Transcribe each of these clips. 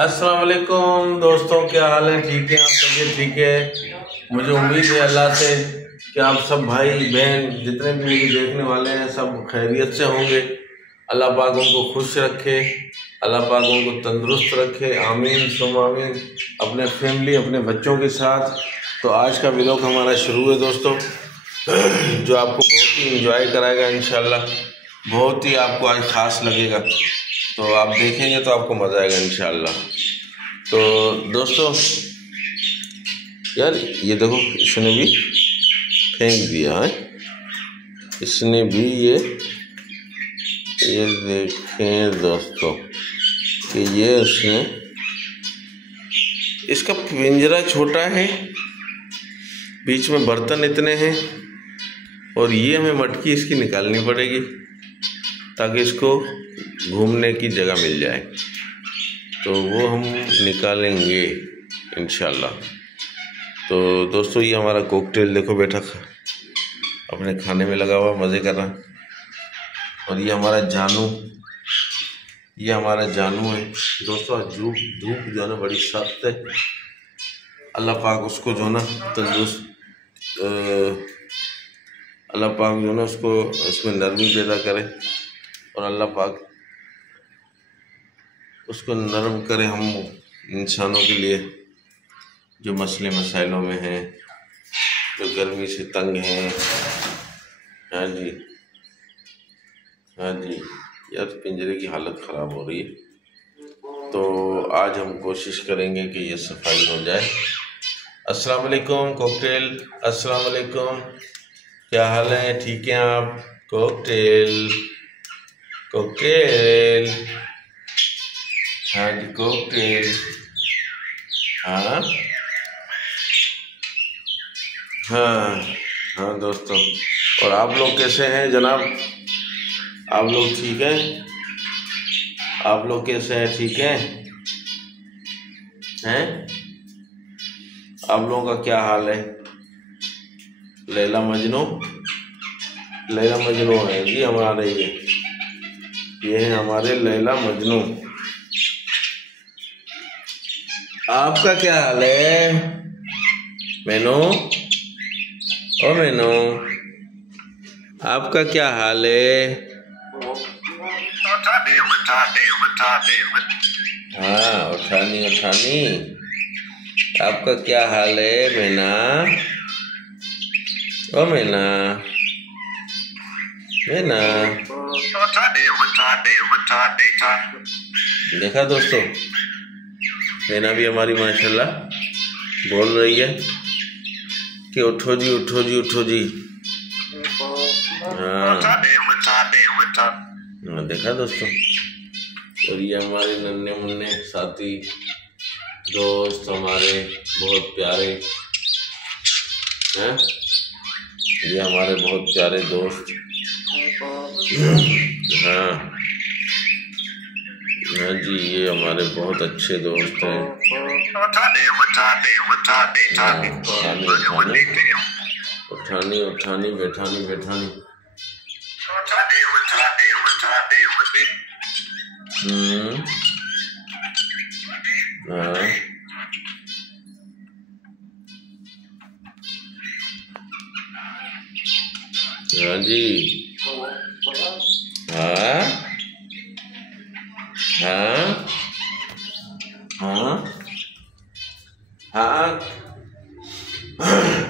अस्सलाम वालेकुम दोस्तों, क्या हाल है? ठीक है? आप तबीयत ठीक है? मुझे उम्मीद है अल्लाह से कि आप सब भाई बहन जितने भी मुझे देखने वाले हैं सब खैरियत से होंगे। अल्लाह पाक उनको खुश रखे, अल्लाह पाक उनको तंदुरुस्त रखे, आमीन सुम आमीन, अपने फैमिली अपने बच्चों के साथ। तो आज का व्लॉग हमारा शुरू है दोस्तों, जो आपको बहुत ही इंजॉय कराएगा इंशाल्लाह। बहुत ही आपको आज ख़ास लगेगा, तो आप देखेंगे तो आपको मज़ा आएगा इंशाल्लाह। तो दोस्तों यार ये देखो, इसने भी फेंक दिया है, इसने भी ये देखें दोस्तों कि ये उसने, इसका पिंजरा छोटा है, बीच में बर्तन इतने हैं और ये हमें मटकी इसकी निकालनी पड़ेगी ताकि इसको घूमने की जगह मिल जाए। तो वो हम निकालेंगे इंशाल्लाह। तो दोस्तों ये हमारा कॉकटेल देखो बैठा अपने खाने में लगा हुआ मज़े कर रहा। और ये हमारा जानू, ये हमारा जानू है दोस्तों। धूप जो है ना बड़ी सख्त है, अल्लाह पाक उसको जो है ना तंदुरुस्त, अल्लाह पाक जो है ना उसको उसमें नरमी पैदा करे और अल्लाह पाक उसको नरम करे हम इंसानों के लिए जो मसले मसाइलों में हैं, जो गर्मी से तंग हैं। हाँ जी, हाँ जी, यार पिंजरे की हालत ख़राब हो रही है, तो आज हम कोशिश करेंगे कि ये सफाई हो जाए। अस्सलाम वालेकुम कॉकटेल, अस्सलाम वालेकुम, क्या हाल है? ठीक हैं आप? कॉकटेल कॉकटेल, हाँ जी कॉकटेल, हाँ हाँ हाँ दोस्तों। और आप लोग कैसे हैं जनाब? आप लोग ठीक हैं? आप लोग कैसे हैं? ठीक हैं? हैं? आप लोगों का क्या हाल है? लैला मजनू, लैला मजनू है जी हमारे, ये हैं हमारे लैला मजनू। आपका क्या हाल है मैनू? ओ मैनू, आपका क्या हाल है? हाँ उठानी उठानी, आपका क्या हाल है मैना? ओ मैना, मैना, देखा दोस्तों, मैना भी हमारी माशाल्लाह बोल रही है कि उठो जी उठो जी उठो जी। हाँ देखा दोस्तों। और ये हमारे नन्हे मुन्ने साथी दोस्त हमारे बहुत प्यारे हैं, ये हमारे बहुत प्यारे दोस्त। हाँ हाँ जी, ये हमारे बहुत अच्छे दोस्त हैं। उठानी उठानी बैठानी बैठानी, हाँ हाँ जी, हाँ हाँ हाँ हाँ।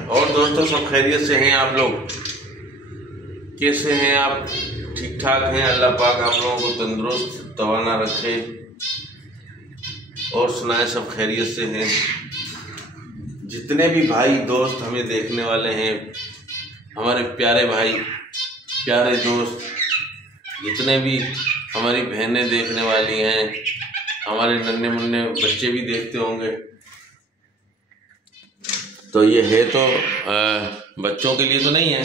और दोस्तों सब खैरियत से हैं? आप लोग कैसे हैं? आप ठीक ठाक हैं? अल्लाह पाक आप लोगों को तंदुरुस्त तवाना रखे। और सुनाए सब खैरियत से हैं? जितने भी भाई दोस्त हमें देखने वाले हैं, हमारे प्यारे भाई प्यारे दोस्त, जितने भी हमारी बहनें देखने वाली हैं, हमारे नन्हे मुन्ने बच्चे भी देखते होंगे। तो ये है तो बच्चों के लिए तो नहीं है,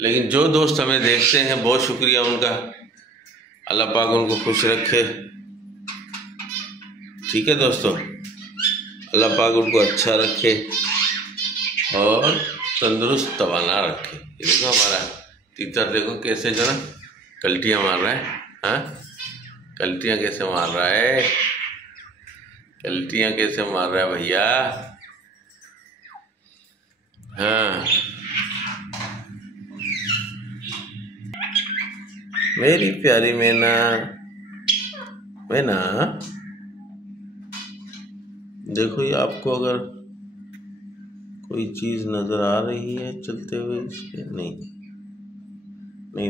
लेकिन जो दोस्त हमें देखते हैं बहुत शुक्रिया उनका, अल्लाह पाक उनको खुश रखे। ठीक है दोस्तों, अल्लाह पाक उनको अच्छा रखे और तंदुरुस्त तवाना रखे। ये देखो हमारा तीतर देखो कैसे जो ना कल्टियाँ मार रहा है। हाँ कल्टियाँ कैसे मार रहा है। कल्टियां कैसे मार रहा है भैया। हाँ मेरी प्यारी मैना, मैना देखो ये आपको अगर कोई चीज नजर आ रही है चलते हुए इसके, नहीं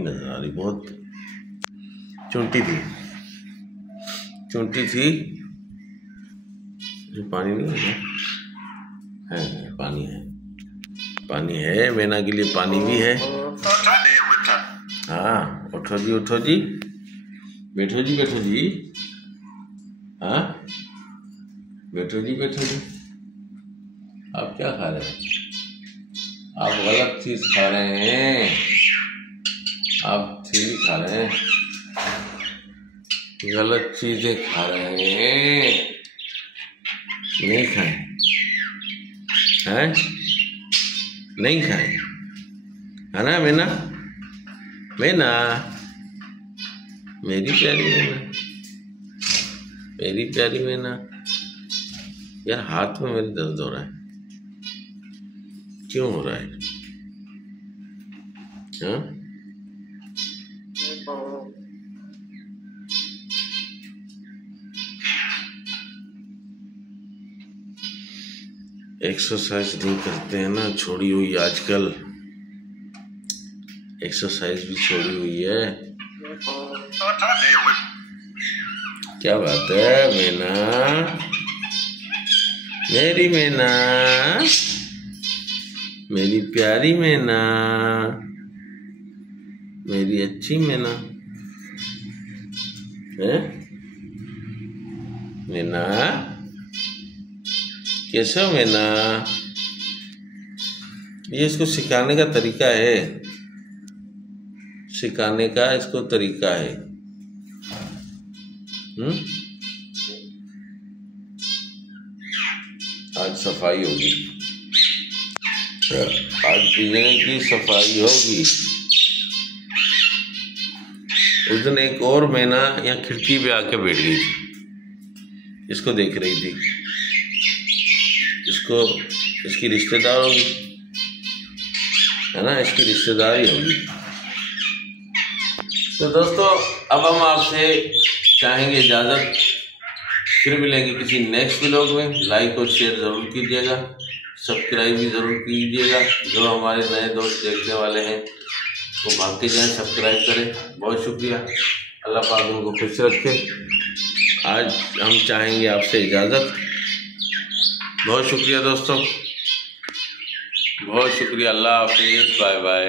नजर आ रही। बहुत चुंटी थी पानी नहीं है, पानी है मैना के लिए, पानी भी है। हाँ उठो जी बैठो जी। हाँ बैठो जी। आप क्या खा रहे हैं? आप गलत चीज खा रहे हैं, आप चीज खा रहे हैं, गलत चीजें खा रहे हैं। नहीं खाएं हैं, नहीं खाएं, है ना मैना? मेरी प्यारी मैना, यार हाथ में मेरे दर्द हो रहा है, क्यों हो रहा है? हाँ एक्सरसाइज नहीं करते हैं ना, छोड़ी हुई आजकल एक्सरसाइज भी छोड़ी हुई है। क्या बात है मैना, मेरी मैना, मेरी प्यारी मैना, मेरी अच्छी मैना है। मैना कैसे हो मैना? ये इसको सिखाने का तरीका है, सिखाने का इसको तरीका है। आज सफाई होगी, आज पिंजरे की सफाई होगी। उस दिन एक और मैना यहाँ खिड़की पे आके बैठ गई थी, इसको देख रही थी, इसको इसकी रिश्तेदार होगी, है ना, इसकी रिश्तेदारी होगी। तो दोस्तों अब हम आपसे चाहेंगे इजाज़त, फिर मिलेंगे किसी नेक्स्ट व्लॉग में। लाइक और शेयर ज़रूर कीजिएगा, सब्सक्राइब भी ज़रूर कीजिएगा। जो हमारे नए दोस्त देखने वाले हैं वो भाग के जाएँ, सब्सक्राइब करें। बहुत शुक्रिया, अल्लाह पाक उनको खुश रखे। आज हम चाहेंगे आपसे इजाज़त। बहुत शुक्रिया दोस्तों, बहुत शुक्रिया। अल्लाह हाफिज़, बाय बाय।